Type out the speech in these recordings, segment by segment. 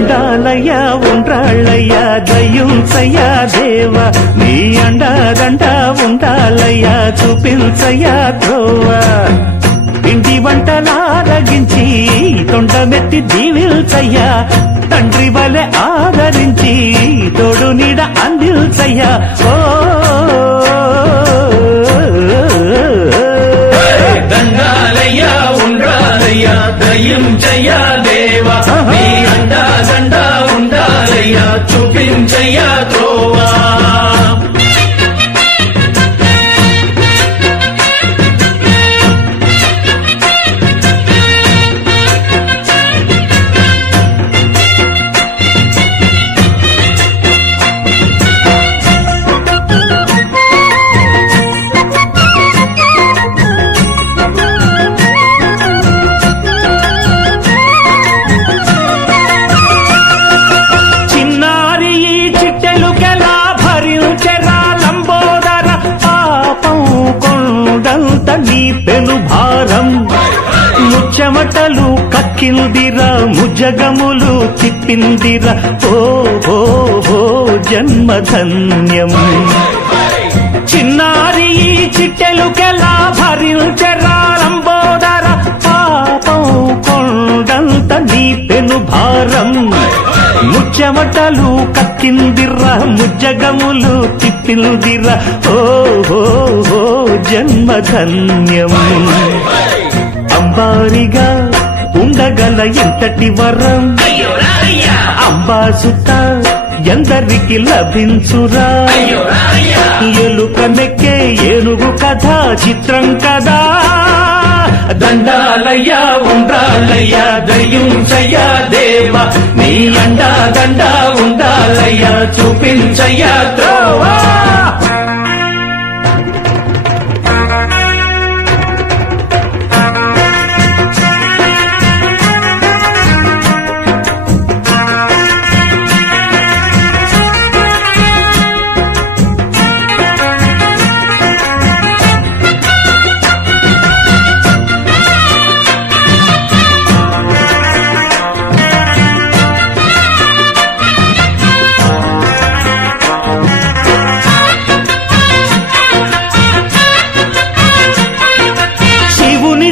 దండాలయ్యా ఉండ్రాళ్ళయ్యా దయ్యుంచయ్యా దేవా నీ అండాదండ ఉండాలయ్యా చూపించయ్యా త్రోవా ఇంటి వంటలారగించి తొండమెత్తి దీవిల్చయ్యా తండ్రి వలె ఆదరించి తోడు నీడ అందిల్చయ్యా ఓ దండాలయ్యా ఉండ్రాలయ్యా దయ్యుంచయ్యా దేవా నీ అండాదండ ఉండాలయ్యా చూపించయ్యా త్రోవా నీ పెను భారం ముచ్చమటలు కక్కిందిరా ముజగములు తిప్పిందిరా ఓ జన్మధన్యం చిన్నారి ఈ చిట్టెలుకెలా భరించెరా లంబోదర పాపం కొండంత నీ పెను భారం ముచ్చమటలు కక్కిందిరా ముజ్జగములు తిప్పిందిరా ఓ జన్మధన్యం అంబారిగా ఉండగల ఎంతటి వరం అంబాసుత ఎందరికి లభించురా ఎలుక మెక్కే ఏనుగు కథ చిత్రం కదా దండాలయ్యా ఉండ్రాలయ్యా దయ్యుంచయ్యా దేవా నీ అండా దండ ఉండాలయ్యా చూపించయ్యా త్రోవా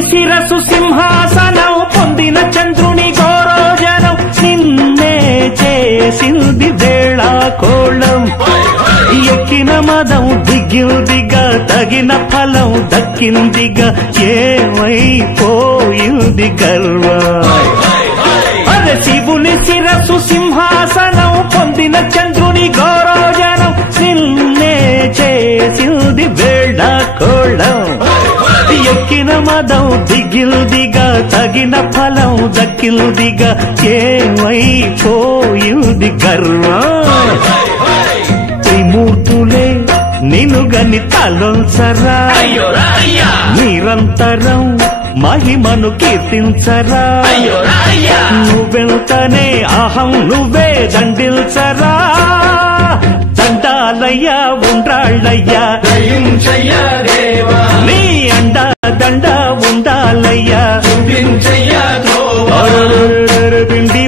శిరసు సింహాసనం పొందిన చంద్రుని గోరోజనం నిన్నే చేసింది వేళా కోళం ఎక్కిన మదం దిగిందిగా తగిన ఫలం దక్కిందిగా ఏమైపోయింది గర్వం అరే శివుని శిరసు సింహాసనం పొందిన చంద్రుని గోరోజనం నిన్నే చేసింది వేళా కోళం ఎక్కిన మదం దిగిల్దిగా తగిన ఫలం దక్కిల్దిగా ఏమైపోయింది గర్వం త్రిమూర్తులే నినుగని తలొల్చరా నిరంతరం మహిమను కీర్తించరా నువ్వెంతనే అహం నువ్వే దండిల్చరా దండాలయ్యా ఉండ్రాళ్ళయ్యా దయ్యుంచయ్యా దేవా నీ అండా దండ ఉండాలయ్యా చూపించయ్యా త్రోవా పిండి